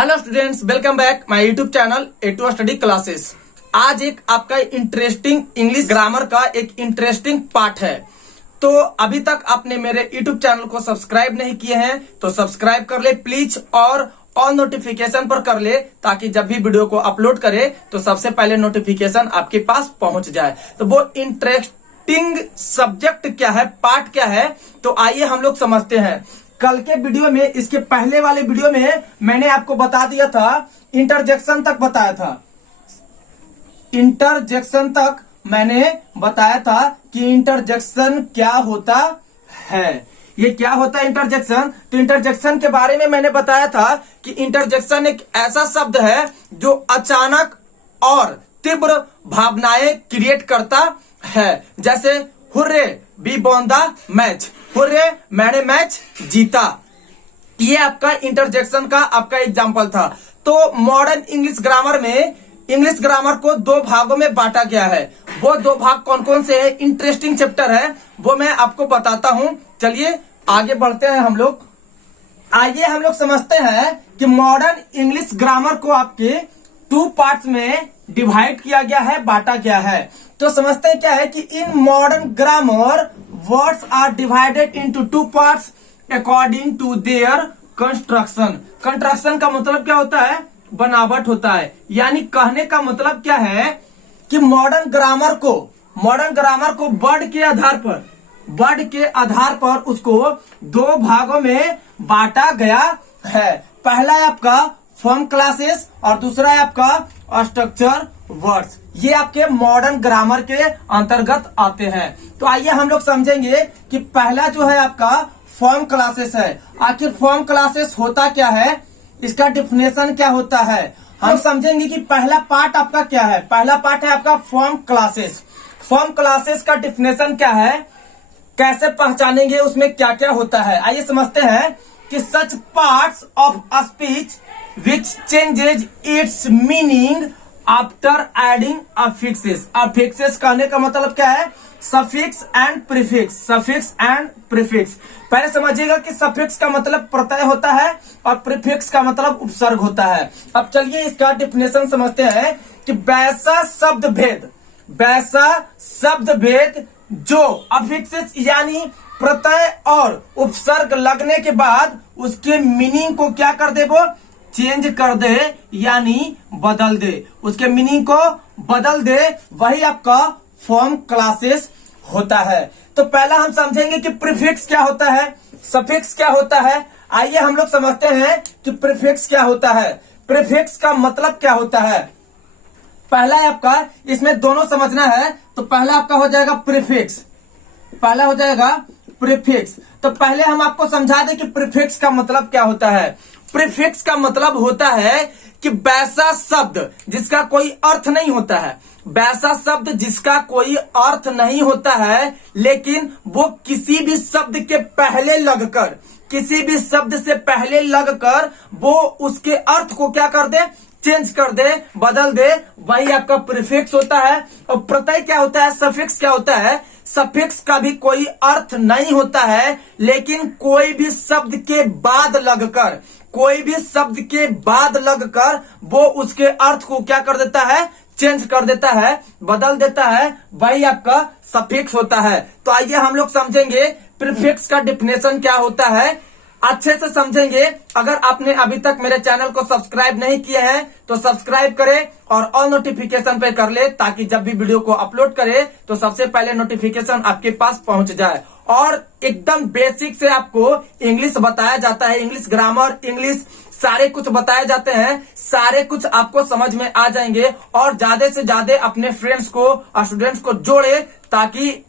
Hello students, welcome back my YouTube channel A two study classes. आज एक आपका interesting English grammar का एक इंटरेस्टिंग पार्ट है। तो अभी तक आपने मेरे यूट्यूब चैनल को सब्सक्राइब नहीं किए हैं तो सब्सक्राइब कर ले प्लीज, और ऑल नोटिफिकेशन पर कर ले ताकि जब भी वीडियो को अपलोड करे तो सबसे पहले नोटिफिकेशन आपके पास पहुंच जाए। तो वो इंटरेस्टिंग सब्जेक्ट क्या है, पार्ट क्या है, तो आइए हम लोग समझते हैं। कल के वीडियो में, इसके पहले वाले वीडियो में मैंने आपको बता दिया था, इंटरजेक्शन तक बताया था। इंटरजेक्शन तक मैंने बताया था कि इंटरजेक्शन क्या होता है। ये क्या होता है इंटरजेक्शन? तो इंटरजेक्शन के बारे में मैंने बताया था कि इंटरजेक्शन एक ऐसा शब्द है जो अचानक और तीव्र भावनाएं क्रिएट करता है। जैसे hurray we won the match, hurray मैंने मैच जीता। ये आपका इंटरजेक्शन का आपका एग्जाम्पल था। तो मॉडर्न इंग्लिश ग्रामर में इंग्लिश ग्रामर को दो भागों में बांटा गया है। वो दो भाग कौन कौन से हैं? इंटरेस्टिंग चैप्टर है, वो मैं आपको बताता हूं। चलिए आगे बढ़ते हैं हम लोग। आइए हम लोग समझते हैं कि मॉडर्न इंग्लिश ग्रामर को आपके टू पार्ट्स में डिवाइड किया गया है, बांटा गया है। तो समझते हैं क्या है कि in modern grammar words are divided into two parts according to their construction. Construction का मतलब क्या होता है? बनावट होता है। यानी कहने का मतलब क्या है कि मॉडर्न ग्रामर को वर्ड के आधार पर उसको दो भागों में बांटा गया है। पहला है आपका फॉर्म क्लासेस और दूसरा है आपका स्ट्रक्चर वर्ड्स। ये आपके मॉडर्न ग्रामर के अंतर्गत आते हैं। तो आइए हम लोग समझेंगे कि पहला जो है आपका फॉर्म क्लासेस है। आखिर फॉर्म क्लासेस होता क्या है, इसका डिफिनेशन क्या होता है, हम समझेंगे कि पहला पार्ट आपका क्या है। पहला पार्ट है आपका फॉर्म क्लासेस। फॉर्म क्लासेस का डिफिनेशन क्या है, कैसे पहचानेंगे, उसमें क्या क्या होता है, आइए समझते हैं। कि such parts of speech which changes its meaning after adding affixes. Affixes कहने का मतलब क्या है? Suffix and prefix. Suffix and prefix पहले समझिएगा कि सफिक्स का मतलब प्रत्यय होता है और प्रीफिक्स का मतलब उपसर्ग होता है। अब चलिए इसका डिफिनेशन समझते हैं कि वैसा शब्द भेद जो अफिक्सेस यानी प्रत्यय और उपसर्ग लगने के बाद उसके मीनिंग को क्या कर दे, वो चेंज कर दे यानी बदल दे, उसके मीनिंग को बदल दे, वही आपका फॉर्म क्लासेस होता है। तो पहला हम समझेंगे कि प्रीफिक्स क्या होता है, सफिक्स क्या होता है। आइए हम लोग समझते हैं कि प्रीफिक्स क्या होता है। प्रीफिक्स का मतलब क्या होता है? पहला है आपका, इसमें दोनों समझना है। तो पहला आपका हो जाएगा प्रीफिक्स, पहला हो जाएगा प्रीफिक्स। तो पहले हम आपको समझा दें कि प्रीफिक्स का मतलब क्या होता है। प्रीफिक्स का मतलब होता है कि वैसा शब्द जिसका कोई अर्थ नहीं होता है, वैसा शब्द जिसका कोई अर्थ नहीं होता है, लेकिन वो किसी भी शब्द के पहले लगकर, किसी भी शब्द से पहले लगकर वो उसके अर्थ को क्या कर दे, चेंज कर दे, बदल दे, वही आपका प्रीफिक्स होता है। और प्रत्यय क्या होता है, सफिक्स क्या होता है? सफिक्स का भी कोई अर्थ नहीं होता है, लेकिन कोई भी शब्द के बाद लगकर, कोई भी शब्द के बाद लगकर वो उसके अर्थ को क्या कर देता है, चेंज कर देता है, बदल देता है, वही आपका सफिक्स होता है। तो आइए हम लोग समझेंगे प्रीफिक्स का डिफिनेशन क्या होता है, अच्छे से समझेंगे। अगर आपने अभी तक मेरे चैनल को सब्सक्राइब नहीं किया है तो सब्सक्राइब करें और ऑल नोटिफिकेशन पे कर ले ताकि जब भी वीडियो को अपलोड करे तो सबसे पहले नोटिफिकेशन आपके पास पहुंच जाए। और एकदम बेसिक से आपको इंग्लिश बताया जाता है, इंग्लिश ग्रामर, इंग्लिश सारे कुछ बताए जाते हैं, सारे कुछ आपको समझ में आ जाएंगे। और ज्यादा से ज्यादा अपने फ्रेंड्स को और स्टूडेंट्स को जोड़े ताकि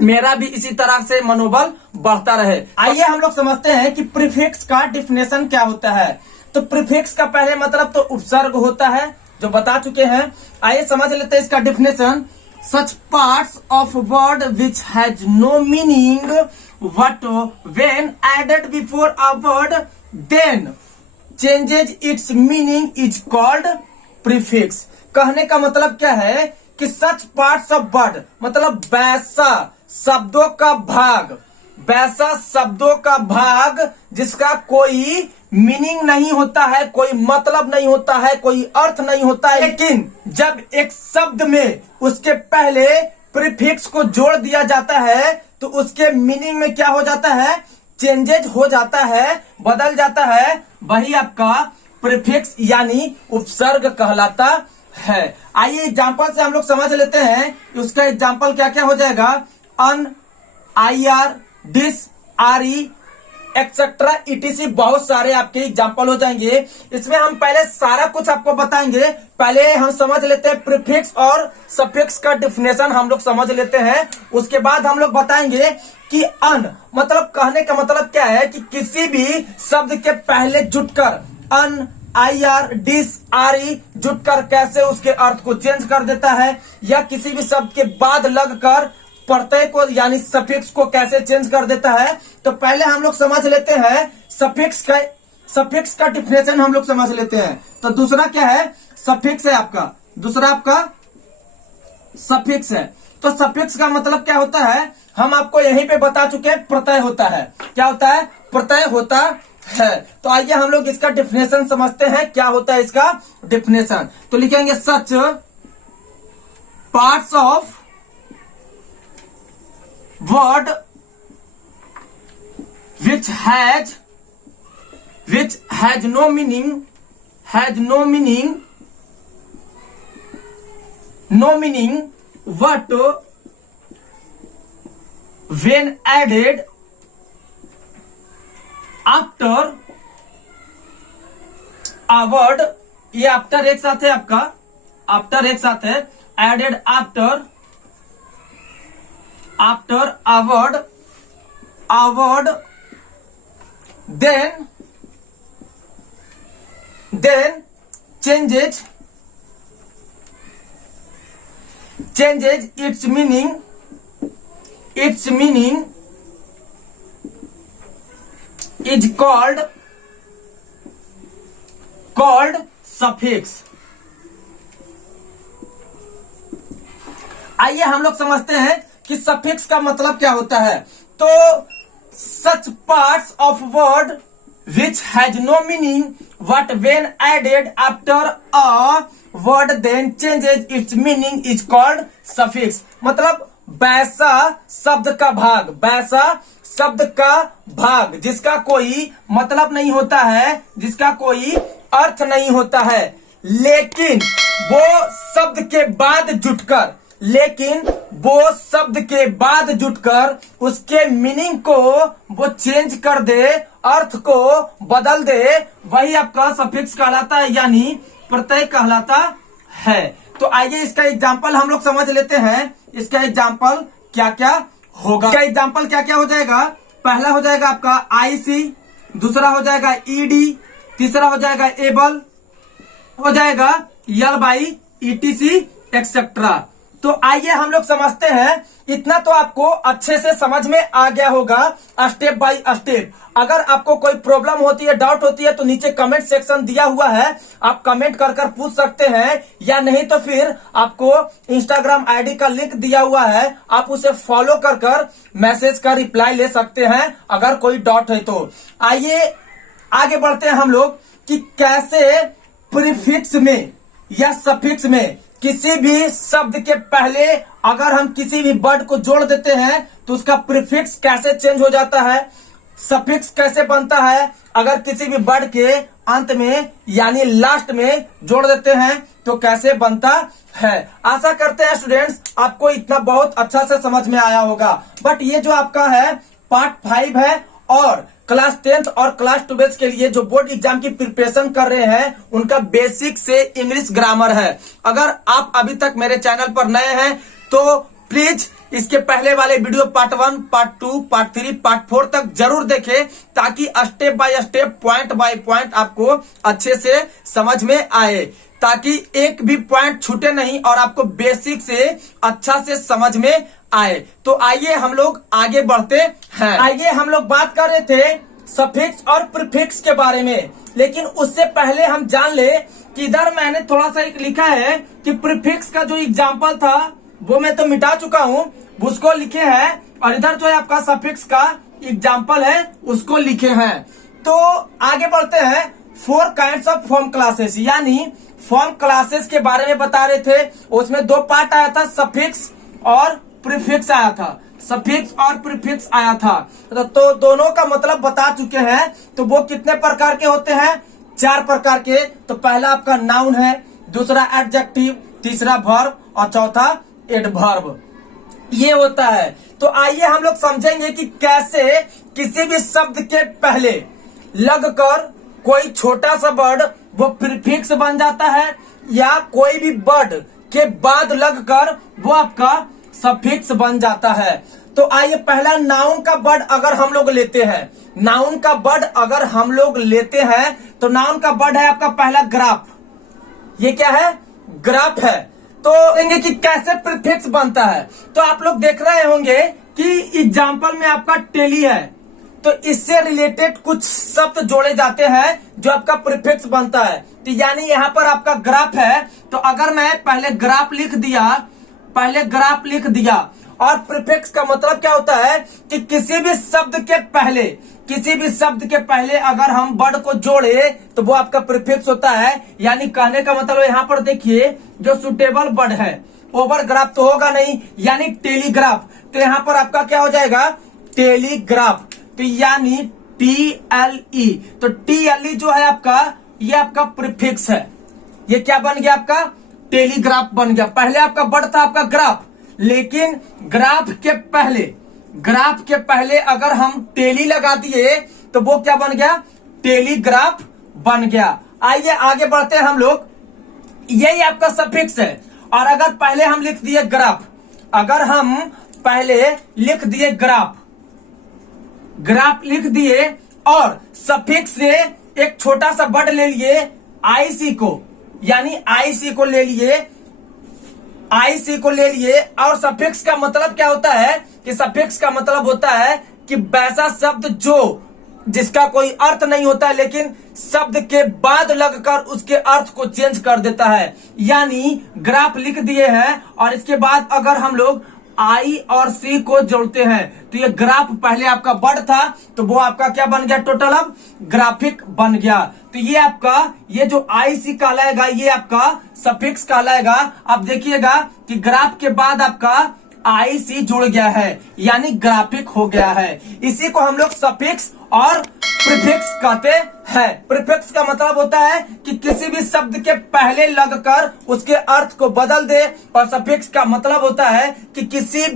मेरा भी इसी तरह से मनोबल बढ़ता रहे। आइए हम लोग समझते हैं कि प्रीफिक्स का डिफिनेशन क्या होता है। तो प्रीफिक्स का पहले मतलब तो उपसर्ग होता है, जो बता चुके हैं। आइए समझ लेते हैं इसका definition. Such parts of word which has no meaning but when added before a word then changes its meaning is called prefix. कहने का मतलब क्या है कि सच पार्ट्स ऑफ वर्ड मतलब वैसा शब्दों का भाग, वैसा शब्दों का भाग जिसका कोई मीनिंग नहीं होता है, कोई मतलब नहीं होता है, कोई अर्थ नहीं होता है। लेकिन जब एक शब्द में उसके पहले प्रीफिक्स को जोड़ दिया जाता है तो उसके मीनिंग में क्या हो जाता है, चेंजेज हो जाता है, बदल जाता है। वही आपका प्रीफिक्स यानी उपसर्ग कहलाता है। आइए एग्जाम्पल से हम लोग समझ लेते हैं। उसका एग्जाम्पल क्या क्या हो जाएगा, un, I R, dis, R E, etcetera, ETC, बहुत सारे आपके एग्जाम्पल हो जाएंगे। इसमें हम पहले सारा कुछ आपको बताएंगे। पहले हम समझ लेते हैं प्रीफिक्स और सफिक्स का डिफिनेशन हम लोग समझ लेते हैं। उसके बाद हम लोग बताएंगे कि अन मतलब कहने का मतलब क्या है कि किसी भी शब्द के पहले जुटकर un, I R, dis, R E जुटकर कैसे उसके अर्थ को चेंज कर देता है, या किसी भी शब्द के बाद लगकर प्रत्यय को यानी सफिक्स को कैसे चेंज कर देता है। तो पहले हम लोग समझ लेते हैं सफिक्स का डिफिनेशन हम लोग समझ लेते हैं। तो दूसरा क्या है, सफिक्स है आपका, दूसरा आपका सफिक्स है। तो सफिक्स का मतलब क्या होता है, हम आपको यहीं पे बता चुके हैं, प्रत्यय होता है। क्या होता है, प्रत्यय होता है। तो आइए हम लोग इसका डिफिनेशन समझते हैं, क्या होता है इसका डिफिनेशन। तो लिखेंगे such parts of word which has no meaning but when added after a word, ये आफ्टर एक साथ है आपका, आफ्टर एक साथ है, added after a word then changes its meaning is called suffix। आइए हम लोग समझते हैं कि सफिक्स का मतलब क्या होता है। तो such parts of word which has no meaning but when added after a word then changes its meaning is called suffix। मतलब वैसा शब्द का भाग जिसका कोई मतलब नहीं होता है, जिसका कोई अर्थ नहीं होता है, लेकिन वो शब्द के बाद जुटकर उसके मीनिंग को वो चेंज कर दे, अर्थ को बदल दे, वही आपका सफिक्स कहलाता है, यानी प्रत्यय कहलाता है। तो आइए इसका एग्जाम्पल हम लोग समझ लेते हैं। इसका एग्जाम्पल क्या क्या होगा, इसका एग्जाम्पल क्या क्या हो जाएगा। पहला हो जाएगा आपका आईसी, दूसरा हो जाएगा ईडी, तीसरा हो जाएगा एबल, हो जाएगा यल बाई ईटीसी एक्सेट्रा। तो आइए हम लोग समझते हैं। इतना तो आपको अच्छे से समझ में आ गया होगा स्टेप बाय स्टेप। अगर आपको कोई प्रॉब्लम होती है, डाउट होती है, तो नीचे कमेंट सेक्शन दिया हुआ है, आप कमेंट कर पूछ सकते हैं, या नहीं तो फिर आपको इंस्टाग्राम आईडी का लिंक दिया हुआ है, आप उसे फॉलो कर मैसेज का रिप्लाई ले सकते हैं अगर कोई डाउट है तो। आइए आगे बढ़ते हैं हम लोग कि कैसे प्रीफिक्स में या सफिक्स में किसी भी शब्द के पहले अगर हम किसी भी वर्ड को जोड़ देते हैं तो उसका प्रीफिक्स कैसे चेंज हो जाता है, सफिक्स कैसे बनता है, अगर किसी भी वर्ड के अंत में यानी लास्ट में जोड़ देते हैं तो कैसे बनता है। आशा करते हैं स्टूडेंट्स आपको इतना बहुत अच्छा से समझ में आया होगा। बट ये जो आपका है पार्ट 5 है, और क्लास 10th और क्लास 12th के लिए जो बोर्ड एग्जाम की प्रिपरेशन कर रहे हैं उनका बेसिक से इंग्लिश ग्रामर है। अगर आप अभी तक मेरे चैनल पर नए हैं तो प्लीज इसके पहले वाले video part 1, part 2, part 3, part 4 तक जरूर देखें, ताकि step by step, point by point आपको अच्छे से समझ में आए, ताकि एक भी पॉइंट छूटे नहीं और आपको बेसिक से अच्छा से समझ में आए। तो आइए हम लोग आगे बढ़ते हैं। आइए हम लोग बात कर रहे थे सफिक्स और प्रीफिक्स के बारे में, लेकिन उससे पहले हम जान ले कि इधर मैंने थोड़ा सा एक लिखा है कि प्रीफिक्स का जो एग्जाम्पल था वो मैं तो मिटा चुका हूं, उसको लिखे हैं, और इधर जो है आपका सफिक्स का एग्जाम्पल है उसको लिखे हैं। तो आगे बढ़ते हैं। 4 काइंड्स ऑफ फॉर्म क्लासेस, यानी फॉर्म क्लासेस के बारे में बता रहे थे। उसमें 2 पार्ट आया था, सफिक्स और प्रीफिक्स आया था। सफिक्स और प्रीफिक्स आया था, तो दोनों का मतलब बता चुके हैं। तो वो कितने प्रकार के होते हैं? 4 प्रकार के। तो पहला आपका नाउन है, दूसरा एडजेक्टिव, तीसरा वर्ब और चौथा एडवर्ब, ये होता है। तो आइए हम लोग समझेंगे कि कैसे किसी भी शब्द के पहले लगकर कोई छोटा सा वर्ड वो प्रीफिक्स बन जाता है, या कोई भी वर्ड के बाद लगकर वो आपका सफिक्स बन जाता है। तो आइए, पहला नाउन का वर्ड अगर हम लोग लेते हैं, नाउन का वर्ड अगर हम लोग लेते हैं तो नाउन का वर्ड है आपका पहला ग्राफ। ये क्या है? ग्राफ है। तो देखेंगे कि कैसे प्रीफिक्स बनता है। तो आप लोग देख रहे होंगे कि एग्जाम्पल में आपका टेली है, तो इससे रिलेटेड कुछ शब्द जोड़े जाते हैं जो आपका प्रीफिक्स बनता है। तो यानी यहाँ पर आपका ग्राफ है, तो अगर मैं पहले ग्राफ लिख दिया और प्रीफिक्स का मतलब क्या होता है कि किसी भी शब्द के पहले अगर हम वर्ड को जोड़े तो वो आपका प्रीफिक्स होता है। यानी कहने का मतलब यहाँ पर देखिए, जो सुटेबल वर्ड है, ओवर ग्राफ तो होगा नहीं, यानी टेलीग्राफ। तो यहाँ पर आपका क्या हो जाएगा? टेलीग्राफ। तो यानी TLE, तो TLE जो है आपका, ये आपका प्रीफिक्स है। ये क्या बन गया? आपका टेलीग्राफ बन गया। पहले आपका वर्ड था आपका ग्राफ, लेकिन ग्राफ के पहले अगर हम टेली लगा दिए तो वो क्या बन गया? टेलीग्राफ बन गया। आइए आगे बढ़ते हैं हम लोग। यही आपका सफिक्स है। और अगर पहले हम लिख दिए ग्राफ, ग्राफ लिख दिए और सफिक्स से एक छोटा सा वर्ड ले लिए IC को, यानी IC को ले लिए और सफिक्स का मतलब क्या होता है कि सफिक्स का मतलब होता है कि वैसा शब्द जिसका कोई अर्थ नहीं होता, लेकिन शब्द के बाद लगकर उसके अर्थ को चेंज कर देता है। यानी ग्राफ लिख दिए हैं और इसके बाद अगर हम लोग I और C को जोड़ते हैं तो ये ग्राफ पहले आपका वर्ड था, तो वो आपका क्या बन गया? टोटल अब ग्राफिक बन गया। तो ये आपका, ये जो IC कहलाएगा ये आपका सफिक्स कहलाएगा। अब देखिएगा कि ग्राफ के बाद आपका IC जुड़ गया है, यानी ग्राफिक हो गया है। इसी को हम लोग सफिक्स और प्रीफिक्स कहते हैं। प्रीफिक्स का मतलब होता है कि किसी भी शब्द के पहले लगकर उसके अर्थ को बदल दे, और सफिक्स का मतलब होता है कि किसी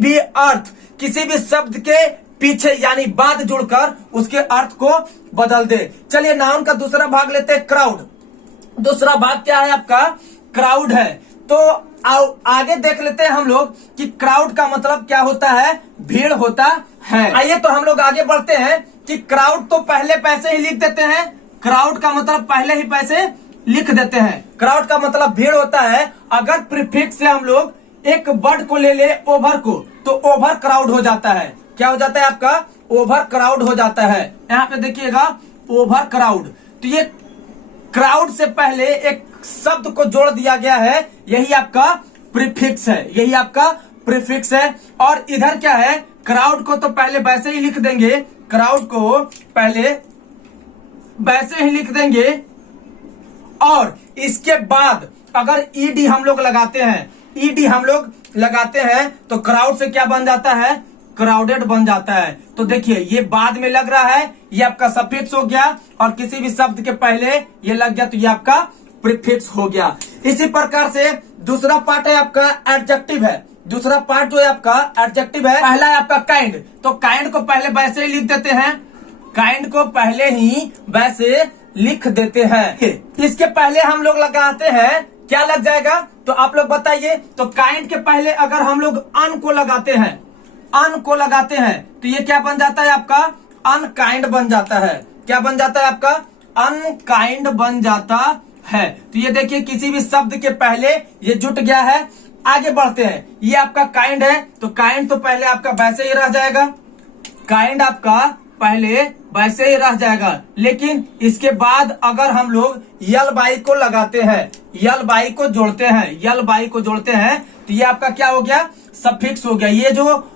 भी शब्द के पीछे यानी बाद जुड़कर उसके अर्थ को बदल दे। चलिए नाउन का दूसरा भाग लेते हैं, क्राउड। दूसरा भाग क्या है आपका? क्राउड है। तो आगे देख लेते हैं हम लोग कि क्राउड का मतलब क्या होता है? भीड़ होता है। आइए तो हम लोग आगे बढ़ते हैं कि क्राउड तो पहले पैसे ही लिख देते हैं। क्राउड का मतलब पहले ही पैसे लिख देते हैं। क्राउड का मतलब भीड़ होता है। अगर प्रीफिक्स से हम लोग एक वर्ड को ले ले ओवर को, तो ओवर क्राउड हो जाता है। क्या हो जाता है आपका? ओवर क्राउड हो जाता है। यहाँ पे देखिएगा ओवर क्राउड। तो ये क्राउड से पहले एक शब्द को जोड़ दिया गया है, यही आपका प्रीफिक्स है। और इधर क्या है? क्राउड को तो पहले वैसे ही लिख देंगे, और इसके बाद अगर ईडी हम लोग लगाते हैं तो क्राउड से क्या बन जाता है? क्राउडेड बन जाता है। तो देखिए ये बाद में लग रहा है, ये आपका सफिक्स हो गया, और किसी भी शब्द के पहले ये लग गया तो ये आपका प्रीफिक्स हो गया। इसी प्रकार से दूसरा पार्ट है आपका एडजेक्टिव है। दूसरा पार्ट जो है आपका एडजेक्टिव है। पहला है आपका काइंड। तो काइंड को पहले वैसे ही लिख देते हैं, इसके पहले हम लोग लगाते हैं, क्या लग जाएगा? तो आप लोग बताइए। तो काइंड के पहले अगर हम लोग अन को लगाते हैं तो ये क्या बन जाता है आपका? अनकाइंड बन जाता है। क्या बन जाता है आपका? अनकाइंड बन जाता है। तो ये देखिए किसी भी शब्द के पहले ये जुट गया है। आगे बढ़ते हैं। ये आपका काइंड है, तो काइंड तो पहले आपका वैसे ही रह जाएगा, लेकिन इसके बाद अगर हम लोग यल बाई को लगाते हैं, यल बाई को जोड़ते हैं तो ये आपका क्या हो गया? सफिक्स हो गया। ये जो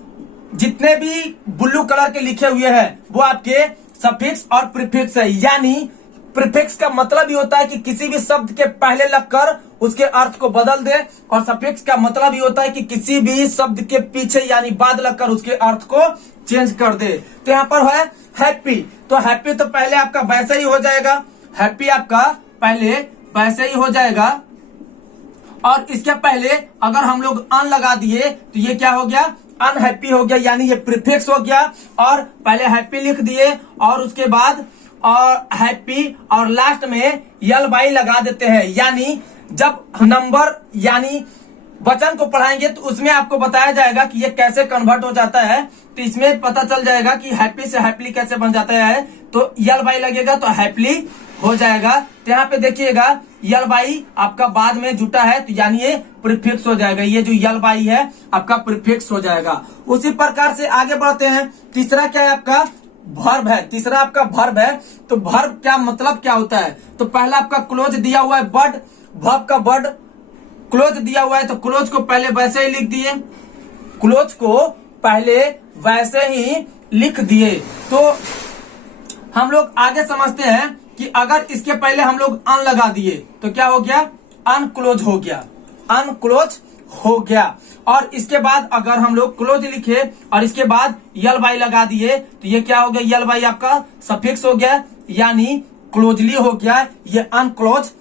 जितने भी ब्लू कलर के लिखे हुए हैं वो आपके सफिक्स और प्रीफिक्स है। यानी प्रीफिक्स का मतलब ये होता है कि किसी भी शब्द के पहले लगकर उसके अर्थ को बदल दे, और सफिक्स का मतलब ये होता है कि किसी भी शब्द के पीछे यानी बाद लगकर उसके अर्थ को चेंज कर दे। तो यहाँ पर है हैप्पी, तो हैप्पी तो पहले आपका वैसे ही हो जाएगा, हैप्पी आपका पहले वैसे ही हो जाएगा, और इसके पहले अगर हम लोग अन लगा दिए तो ये क्या हो गया, अनहैप्पी हो गया, यानी ये प्रीफिक्स हो गया। और पहले हैप्पी लिख दिए और उसके बाद और हैप्पी और लास्ट में यल बाई लगा देते हैं। यानी जब नंबर यानी वचन को पढ़ाएंगे तो उसमें आपको बताया जाएगा कि ये कैसे कन्वर्ट हो जाता है, तो इसमें पता चल जाएगा कि हैप्पी से हैप्पी कैसे बन जाता है। तो यल बाई लगेगा तो हैप्पी हो जाएगा। तो यहाँ पे देखिएगा यल बाई आपका बाद में जुटा है, तो यानी ये प्रीफिक्स हो जाएगा, ये जो यल बाई है आपका प्रीफिक्स हो जाएगा। उसी प्रकार से आगे बढ़ते हैं। तीसरा क्या है आपका, वर्ब है। तीसरा आपका वर्ब है। तो वर्ब क्या मतलब क्या होता है, तो पहला आपका क्लोज दिया हुआ है बड, वर्ब का बड क्लोज दिया हुआ है, तो क्लोज को पहले वैसे ही लिख दिए, क्लोज को पहले वैसे ही लिख दिए। तो हम लोग आगे समझते हैं कि अगर इसके पहले हम लोग अन लगा दिए तो क्या हो गया, अनक्लोज हो गया, अनक्लोज हो गया। और इसके बाद अगर हम लोग क्लोज लिखे और इसके बाद यल बाई लगा दिए तो ये क्या हो गया, यल बाई आपका सफिक्स हो गया, यानी क्लोजली हो गया, ये अनक्लोज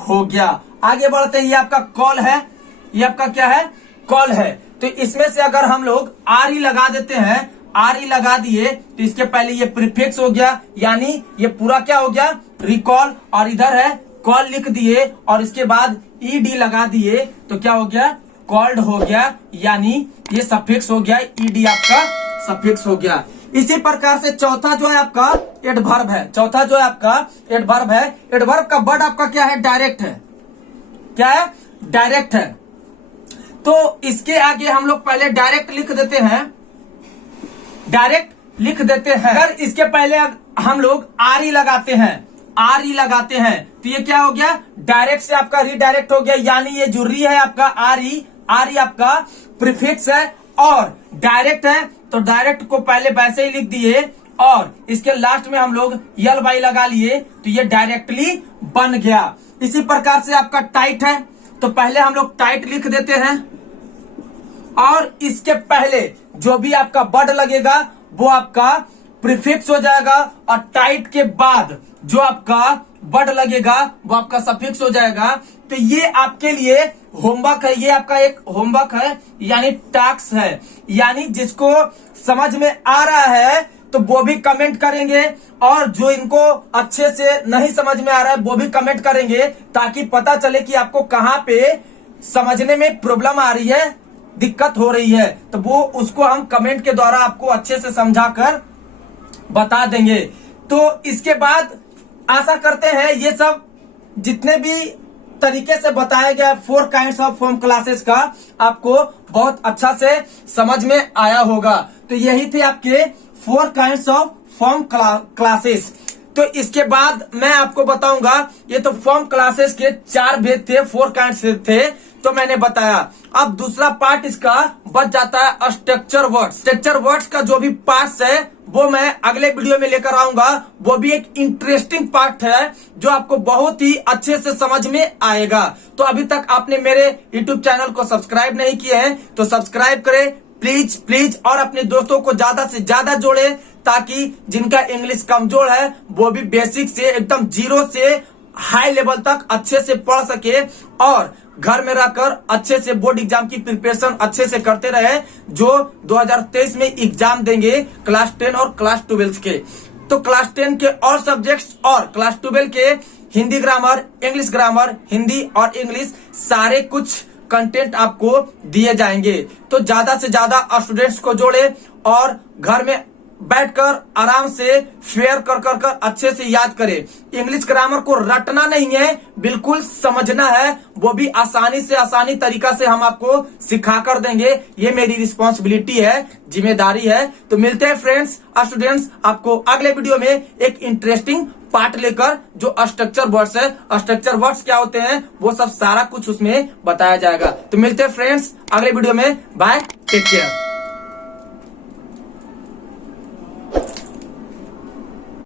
हो गया। आगे बढ़ते हैं, ये आपका कॉल है, ये आपका क्या है, कॉल है। तो इसमें से अगर हम लोग आर ई लगा देते हैं, आर ई लगा दिए तो इसके पहले ये प्रीफिक्स हो गया, यानी ये पूरा क्या हो गया, रिकॉल, और इधर है कॉल लिख दिए और इसके बाद ई डी लगा दिए तो क्या हो गया, कॉल्ड हो गया, यानी ये सफिक्स हो गया, ईडी आपका सफिक्स हो गया। इसी प्रकार से चौथा जो है आपका एडवर्ब है। चौथा जो है आपका एडवर्ब है। एडवर्ब का वर्ड आपका क्या है, डायरेक्ट है, क्या है, डायरेक्ट है। तो इसके आगे हम लोग पहले डायरेक्ट लिख देते हैं, डायरेक्ट लिख देते हैं। अगर इसके पहले हम लोग आर ई लगाते हैं, आर ई लगाते हैं तो ये क्या हो गया, डायरेक्ट से आपका रीडायरेक्ट हो गया, यानी ये जो री है आपका आर ई आपका प्रीफिक्स है और डायरेक्ट है, तो डायरेक्ट को पहले वैसे ही लिख दिए और इसके लास्ट में हम लोग यल बाई लगा लिए तो ये डायरेक्टली बन गया। इसी प्रकार से आपका टाइट है, तो पहले हम लोग टाइट लिख देते हैं और इसके पहले जो भी आपका वर्ड लगेगा वो आपका प्रीफिक्स हो जाएगा, और टाइट के बाद जो आपका वर्ड लगेगा वो आपका सफिक्स हो जाएगा। तो ये आपके लिए होमवर्क है, ये आपका एक होमवर्क है, यानी टास्क है, यानी जिसको समझ में आ रहा है तो वो भी कमेंट करेंगे, और जो इनको अच्छे से नहीं समझ में आ रहा है वो भी कमेंट करेंगे, ताकि पता चले कि आपको कहाँ पे समझने में प्रॉब्लम आ रही है, दिक्कत हो रही है, तो वो उसको हम कमेंट के द्वारा आपको अच्छे से समझाकर बता देंगे। तो इसके बाद आशा करते हैं ये सब जितने भी तरीके से बताया गया 4 काइंड्स ऑफ फॉर्म क्लासेस का आपको बहुत अच्छा से समझ में आया होगा। तो यही थे आपके 4 काइंड्स ऑफ फॉर्म क्लासेस। तो इसके बाद मैं आपको बताऊंगा, ये तो फॉर्म क्लासेस के 4 भेद थे, 4 काइंड्स थे, तो मैंने बताया। अब दूसरा पार्ट इसका बच जाता है स्ट्रक्चर वर्ड्स। स्ट्रक्चर वर्ड्स का जो भी पार्ट्स है वो मैं अगले वीडियो में लेकर आऊंगा। वो भी एक इंटरेस्टिंग पार्ट है जो आपको बहुत ही अच्छे से समझ में आएगा। तो अभी तक आपने मेरे YouTube चैनल को सब्सक्राइब नहीं किए हैं तो सब्सक्राइब करें प्लीज प्लीज, और अपने दोस्तों को ज्यादा से ज्यादा जोड़े, ताकि जिनका इंग्लिश कमजोर है वो भी बेसिक से एकदम 0 से हाई लेवल तक अच्छे से पढ़ सके और घर में रहकर अच्छे से बोर्ड एग्जाम की प्रिपरेशन अच्छे से करते रहे, जो 2023 में एग्जाम देंगे क्लास 10 और क्लास 12 के। तो क्लास 10 के और सब्जेक्ट्स और क्लास 12 के Hindi grammar, English grammar, Hindi और इंग्लिश सारे कुछ कंटेंट आपको दिए जाएंगे। तो ज्यादा से ज्यादा स्टूडेंट्स को जोड़े और घर में बैठकर आराम से फेयर कर अच्छे से याद करें। इंग्लिश ग्रामर को रटना नहीं है, बिल्कुल समझना है, वो भी आसानी से आसानी तरीका से हम आपको सिखा कर देंगे। ये मेरी रिस्पॉन्सिबिलिटी है, जिम्मेदारी है। तो मिलते हैं फ्रेंड्स, स्टूडेंट्स, आपको अगले वीडियो में एक इंटरेस्टिंग पार्ट लेकर, जो स्ट्रक्चर वर्ड्स है, स्ट्रक्चर वर्ड्स क्या होते हैं वो सब सारा कुछ उसमें बताया जाएगा। तो मिलते हैं फ्रेंड्स अगले वीडियो में, बाय, टेक केयर।